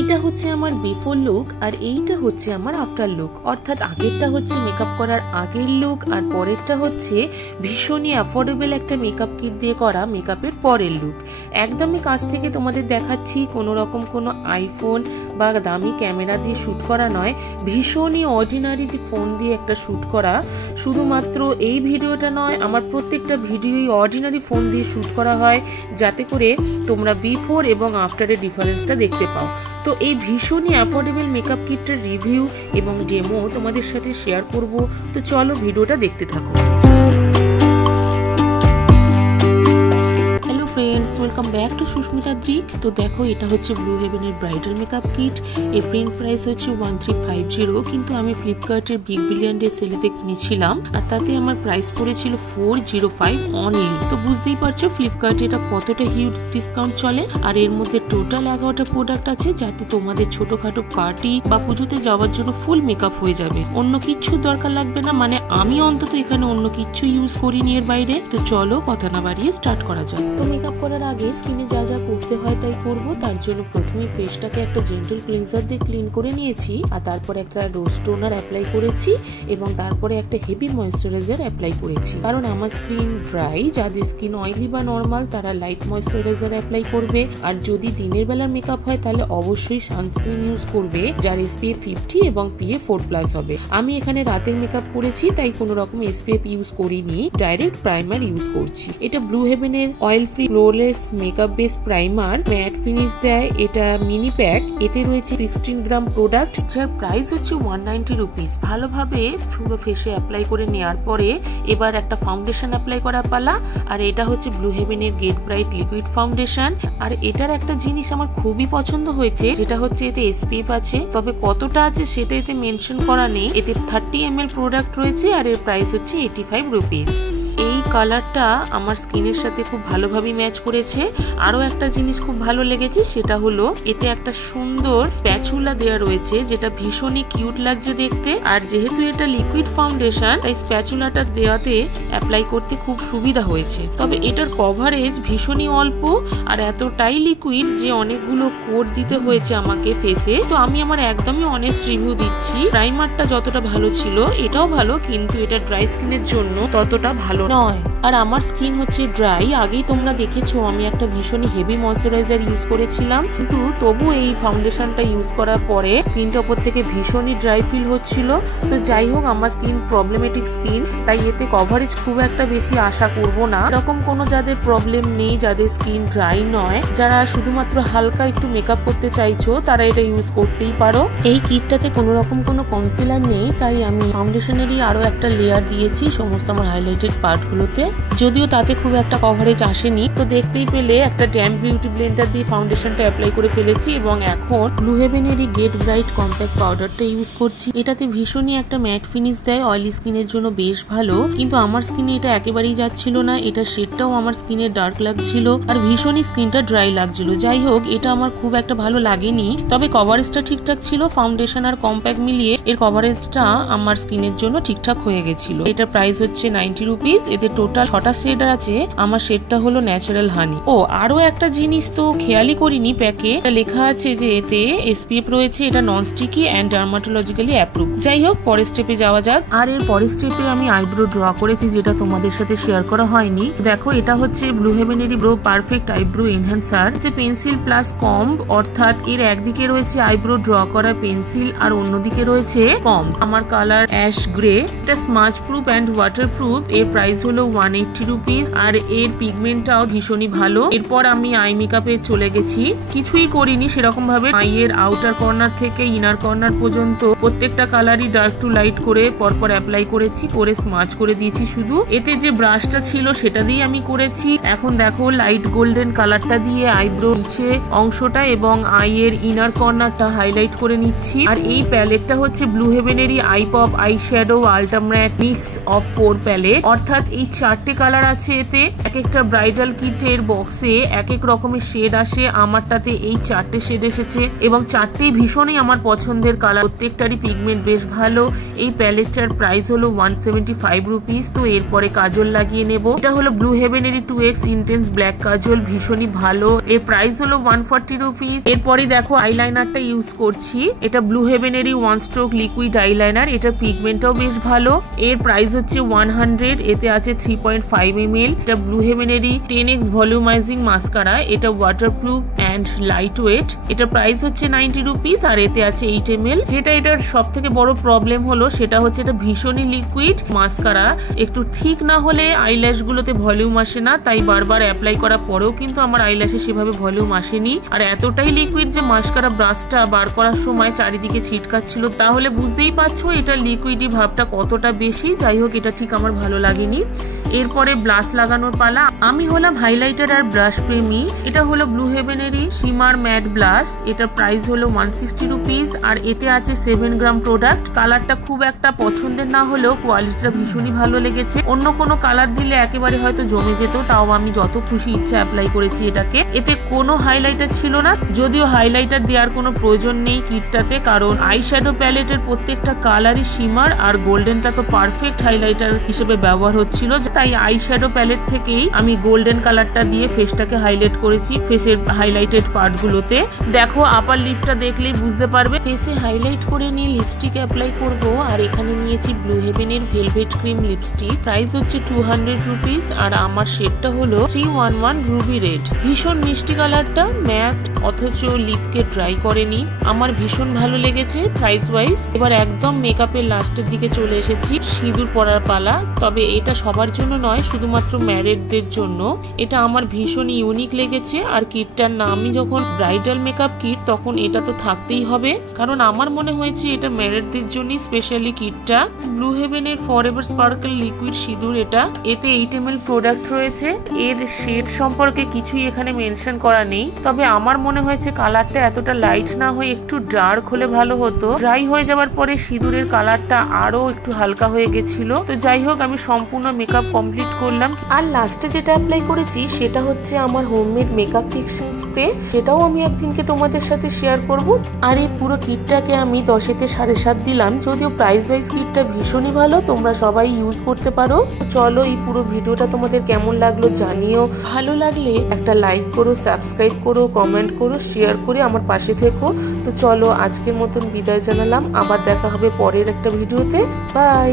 এটা হচ্ছে আমার বিফোর লুক আর এইটা হচ্ছে আমার আফটার লুক, অর্থাৎ আগেরটা হচ্ছে মেকআপ করার আগের লুক আর পরেরটা হচ্ছে ভীষণই অ্যাফোর্ডেবল একটা মেকআপ কিট দিয়ে করা মেকআপের পরের লুক। একদমই কাছ থেকে তোমাদের দেখাচ্ছি, কোনো রকম কোনো আইফোন বা দামি ক্যামেরা দিয়ে শ্যুট করা নয়, ভীষণই অর্ডিনারি ফোন দিয়ে একটা শ্যুট করা। শুধুমাত্র এই ভিডিওটা নয়, আমার প্রত্যেকটা ভিডিওই অর্ডিনারি ফোন দিয়ে শ্যুট করা হয়, যাতে করে তোমরা বিফোর এবং আফটারের ডিফারেন্সটা দেখতে পাও। তো এই ভীষণই অ্যাফোর্ডেবল মেকআপ কিটটার রিভিউ এবং ডেমো তোমাদের সাথে শেয়ার করব। তো চলো ভিডিওটা দেখতে থাকো। Friends, welcome back to Susmita Brick. তো দেখো, এটা হচ্ছে ব্লু হেভেনের ব্রাইডাল মেকআপ কিট। এর প্রিন্ট প্রাইস হচ্ছে 1350, কিন্তু আমি ফ্লিপকার্টের বিগ বিলিয়ন ডে সেলেতে কিনেছিলাম আর তাতে আমার প্রাইস পড়েছিল 405 অনলি। তো বুঝতেই পারছো ফ্লিপকার্টে এটা কতটা হিউজ ডিসকাউন্ট চলে। আর এর মধ্যে টোটাল 11টা প্রোডাক্ট আছে, যাতে তোমাদের ছোটখাটো পার্টি বা পুজোতে যাওয়ার জন্য ফুল মেকআপ হয়ে যাবে, অন্য কিচ্ছু দরকার লাগবে না। মানে আমি অন্তত এখানে অন্য কিচ্ছু ইউজ করিনি এর বাইরে। তো চলো কথা না বাড়িয়ে স্টার্ট করা যাক। তো মেকআপ করার আগে স্কিনে যা যা করতে হয় তাই করব। তার জন্য প্রথমে ফেসটাকে একটা জেন্টল ক্লিনজার দিয়ে ক্লিন করে নিয়েছি, আর তারপরে একটা রোজ টোনার অ্যাপ্লাই করেছি এবং তারপরে একটা হেভি ময়েশ্চারাইজার অ্যাপ্লাই করেছি। কারণ আমার স্কিন ড্রাই, যাদের স্কিন অয়েলি বা নর্মাল তারা লাইট ময়েশ্চারাইজার অ্যাপ্লাই করবে। আর যদি দিনের বেলার মেকআপ হয় তাহলে অবশ্যই সানস্ক্রিন ইউজ করবে, যার SPF 50 এবং PA 4+ হবে। আমি এখানে রাতের মেকআপ করেছি, তাই কোনো রকম SPF ইউজ করিনি, ডাইরেক্ট প্রাইমার ইউজ করছি। এটা ব্লু হেভেনের oil free flawless makeup base primer, matte finish দেয়। এটা মিনি প্যাক, এতে রয়েছে 16 গ্রাম প্রোডাক্ট, যার প্রাইস হচ্ছে 190 রুপিস। ভালোভাবে পুরো ফেসে অ্যাপ্লাই করে নেওয়ার পরে এবার একটা ফাউন্ডেশন অ্যাপ্লাই করা পালা। আর এটা হচ্ছে ব্লু হেভেনের গেট ব্রাইট লিকুইড ফাউন্ডেশন। আর এটার একটা জিনিস আমার খুবই পছন্দ হয়েছে, যেটা হচ্ছে এতে SPF আছে, তবে কতটা আছে সেটা এতে মেনশন করা নেই। এতে 30 ml প্রোডাক্ট রয়েছে আর এর প্রাইস হচ্ছে 85 রুপিস। এই কালারটা আমার স্কিনের সাথে খুব ভালোভাবে ম্যাচ করেছে। আরো একটা জিনিস খুব ভালো লেগেছে, সেটা হলো এতে একটা সুন্দর স্প্যাচুলা দেওয়া রয়েছে, যেটা ভীষণই কিউট লাগছে দেখতে। আর যেহেতু এটা লিকুইড ফাউন্ডেশন, তাই স্প্যাচুলাটা দেওয়াতে অ্যাপ্লাই করতে খুব সুবিধা হয়েছে। তবে এটার কভারেজ ভীষণই অল্প আর এতটাই লিকুইড যে অনেকগুলো কোট দিতে হয়েছে আমাকে ফেসে। তো আমি আমার একদমই অনেস্ট রিভিউ দিচ্ছি। প্রাইমারটা যতটা ভালো ছিল এটাও ভালো, কিন্তু এটা ড্রাই স্কিনের জন্য ততটা ভালো নয়। আর আমার স্কিন হচ্ছে ড্রাই, আগেই তোমরা দেখেছো আমি একটা ভীষণই হেভি ময়েশ্চারাইজার ইউজ করেছিলাম, কিন্তু তবু এই ফাউন্ডেশনটা ইউজ করার পরে স্কিনটা ওপর থেকে ভীষণই ড্রাই ফিল হচ্ছিল। তো যাই হোক, আমার স্কিন প্রবলেমেটিক স্কিন, তাই এতে কভারেজ খুব একটা বেশি আশা করব না। এরকম কোনো যাদের প্রবলেম নেই, যাদের স্কিন ড্রাই নয়, যারা শুধুমাত্র হালকা একটু মেকআপ করতে চাইছো, তারা এটা ইউজ করতেই পারো। এই কিটটাতে কোনো রকম কোনো কনসিলার নেই, তাই আমি ফাউন্ডেশনেরই আরো একটা লেয়ার দিয়েছি সমস্ত আমার হাইলাইটেড পার্টগুলোতে, যদিও তাতে খুব একটা কভারেজ আসেনি। তো দেখতেই পেলে একটা ড্যাম্প বিউটি ব্লেন্ডার দিয়ে ফাউন্ডেশনটা অ্যাপ্লাই করে ফেলেছি এবং এখন ব্লু হেভেনেরই গেট ব্রাইট কম্প্যাক্ট পাউডারটা ইউজ করছি। এটাতে ভীষণই একটা ম্যাট ফিনিশ দেয়, অয়েলি স্কিনের জন্য বেশ ভালো, কিন্তু আমার স্কিনে এটা একেবারেই যাচ্ছিল না। এটা শেডটাও আমার স্কিনে ডার্ক লাগছিল আর ভীষণই স্কিনটা ড্রাই লাগছিল। যাই হোক, এটা আমার খুব একটা ভালো লাগেনি, তবে কভারেজটা ঠিকঠাক ছিল। ফাউন্ডেশন আর কম্প্যাক্ট মিলিয়ে এর কভারেজটা আমার স্কিনের জন্য ঠিকঠাক হয়ে গেছিল। এটার প্রাইস হচ্ছে 90 রুপিস। এতে টোটাল 6টা শেড আছে, আমার শেডটা হলো ন্যাচারাল হানি। ও আরো একটা জিনিস তো খেয়ালই করিনি, প্যাকে লেখা আছে যে এতে SPF রয়েছে, এটা non sticky and dermatologically approve. যাই হোক, পরের স্টেপে যাওয়া যাক। আর এর পরের স্টেপে আমি আইব্রো ড্র করেছি, যেটা তোমাদের সাথে শেয়ার করা হয়নি। দেখো, এটা হচ্ছে ব্লু হেভেনেরই ব্রো পারফেক্ট আইব্রো এনহ্যান্সার, যে পেন্সিল প্লাস কম্ব, অর্থাৎ এর একদিকে রয়েছে আইব্রো ড্র করা পেন্সিল আর অন্যদিকে রয়েছে কম্ব। আমার কালার অ্যাশ গ্রে। এটা smudge proof and water proof. এর প্রাইস হলো 180 রুপিস আর এর পিগমেন্টটাও ভীষণই ভালো। এরপর আমি আই মেকআপে চলে গেছি। কিছুই করিনি সেরকম ভাবে, আইয়ের আউটার কর্নার থেকে ইনার কর্নার পর্যন্ত প্রত্যেকটা কালারই ডার্ক টু লাইট করে পরপর অ্যাপ্লাই করেছি, করে স্মাজ করে দিয়েছি শুধু। এতে যে ব্রাশটা ছিল সেটা দিয়ে আমি করেছি। এখন দেখো, লাইট গোল্ডেন কালারটা দিয়ে আইব্রো নিচে অংশটা এবং আইয়ের ইনার কর্নারটা হাইলাইট করে নিচ্ছি। আর এই প্যালেটটা হচ্ছে ব্লু হেভেনেরই eye pop eye shadow ultra matte mix of 4 palette, অর্থাৎ এই 4টে কালার আছে এতে। এক একটা ব্রাইডাল কিটের বক্সে এক এক রকমের শেড আসে, আমারটাতে এই 4টে শেড এসেছে এবং 4টেই ভীষণই আমার পছন্দের কালার। প্রত্যেকটারই পিগমেন্ট বেশ ভালো। এই প্যালেটটার প্রাইস হলো 175 রুপিস। তো এরপরে কাজল লাগিয়ে নেব। এটা হলো ব্লু হেভেনেরই 2x ইন্টেন্স ব্ল্যাক কাজল, ভীষণই ভালো। এর প্রাইস হলো 140 রুপিস। এরপরে দেখো আইলাইনারটা ইউজ করছি। এটা ব্লু হেভেনেরই 1 স্ট্রোক লিকুইড আইলাইনার, এটা পিগমেন্টটাও বেশ ভালো। এর প্রাইস হচ্ছে 100। এতে আছে 3.5 ml। এটা ব্লু হেভেনেরই 10x ভলিউমাইজিং মাস্কারা, এটা ওয়াটারপ্রুফ অ্যান্ড লাইট ওয়েট। এটা প্রাইস হচ্ছে 90 রুপিস আর এতে আছে 8 ml। যেটা এটার সব থেকে বড় প্রবলেম হলো সেটা হচ্ছে এটা ভীষণই লিকুইড মাস্কারা, একটু ঠিক না হলে আইল্যাশ গুলোতে ভলিউম আসে না, তাই বারবার অ্যাপ্লাই করার পরেও কিন্তু আমার আইল্যাশে সেভাবে ভলিউম আসেনি। আর এতটাই লিকুইড যে মাস্কারা ব্রাশটা বার করার সময় চারিদিকে ছিটকাচ্ছিল, তাহলে বুঝতেই পারছো এটা লিকুইডি ভাবটা কতটা বেশি। যাই হোক, এটা ঠিক আমার ভালো লাগেনি। এরপরে ব্লাশ লাগানোর পালা। আমি হলাম হাইলাইটার আর ব্রাশ প্রেমী। এটা হলো ব্লু হেভেনেরই শিমার ম্যাট ব্লাশ, এটা প্রাইস হলো 160 রুপিস আর এতে আছে 7 গ্রাম প্রোডাক্ট। কালারটা খুব একটা পছন্দের না হলেও কোয়ালিটিটা ভীষণই ভালো লেগেছে। অন্য কোনো কালার দিলে একেবারে হয়তো জমে যেত, তাও আমি যত খুশি ইচ্ছা অ্যাপ্লাই করেছি এটাকে। এতে কোনো হাইলাইটার ছিল না, যদিও হাইলাইটার দেওয়ার কোনো প্রয়োজন নেই কিটটাতে, কারণ আই শ্যাডো প্যালেটের প্রত্যেকটা কালারই শিমার আর গোল্ডেনটা তো পারফেক্ট হাইলাইটার হিসেবে ব্যবহার হচ্ছিল। তাই আই শ্যাডো প্যালেট থেকেই আমি গোল্ডেন কালারটা দিয়ে ফেসটাকে হাইলাইট করেছি ফেসের হাইলাইটেড পার্টগুলোতে। দেখো আপার লিপটা দেখলেই বুঝতে পারবে। ফেসে হাইলাইট করে নিয়ে লিপস্টিক অ্যাপ্লাই করব আর এখানে নিয়েছি ব্লু হেভেনের ভেলভেট ক্রিম লিপস্টিক। প্রাইস হচ্ছে 200 রুপিস আর আমার শেডটা হলো 311 রুবি রেড। ভীষণ মিষ্টি কালারটা, ম্যাট অথচ লিপকে ড্রাই করেনি, আমার ভীষণ ভালো লেগেছে প্রাইস ওয়াইজ। এবার একদম মেকআপের লাস্টের দিকে চলে এসেছি, সিঁদুর পরার পালা। তবে এটা সবার জন্য নয়, শুধুমাত্র ম্যারিডদের জন্য। এটা আমার ভীষণ ইউনিক লেগেছে আর কিটটার নামই যখন ব্রাইডাল মেকআপ কিট, তখন এটা তো থাকতেই হবে, কারণ আমার মনে হয়েছে এটা ম্যারিডদের জন্যই স্পেশালি কিটটা। ব্লু হেভেনের ফরএভার স্পার্কল লিকুইড সিঁদুর এটা, এতে 8 ml প্রোডাক্ট রয়েছে। এর শেড সম্পর্কে কিছুই এখানে মেনশন করা নেই, তবে আমার মনে হয়েছে কালারটা এতটা লাইট না হয়ে একটু ডার্ক হলে ভালো হতো। ড্রাই হয়ে যাওয়ার পরে সিঁদুরের কালারটা আরো একটু হালকা হয়ে গেছিল। তো যাই হোক, আমি সম্পূর্ণ মেকআপ কমপ্লিট করলাম আর লাস্টে যেটা অ্যাপ্লাই করেছি সেটা হচ্ছে আমার হোমমেড মেকআপ ফিক্সিং স্প্রে। সেটাও আমি একদিনকে তোমাদের সাথে শেয়ার করব। আর এই পুরো কিটটাকে আমি 10-তে 7.5 দিলাম, যদিও প্রাইস ওয়াইজ কিটটা ভীষণই ভালো, তোমরা সবাই ইউজ করতে পারো। চলো এই পুরো ভিডিওটা তোমাদের কেমন লাগলো জানিও। ভালো লাগলে একটা লাইক করো, সাবস্ক্রাইব করো, কমেন্ট করো, শেয়ার করে আমার পাশে থেকো। তো চলো আজকের মতন বিদায় জানালাম, আবার দেখা হবে পরের একটা ভিডিওতে। বাই।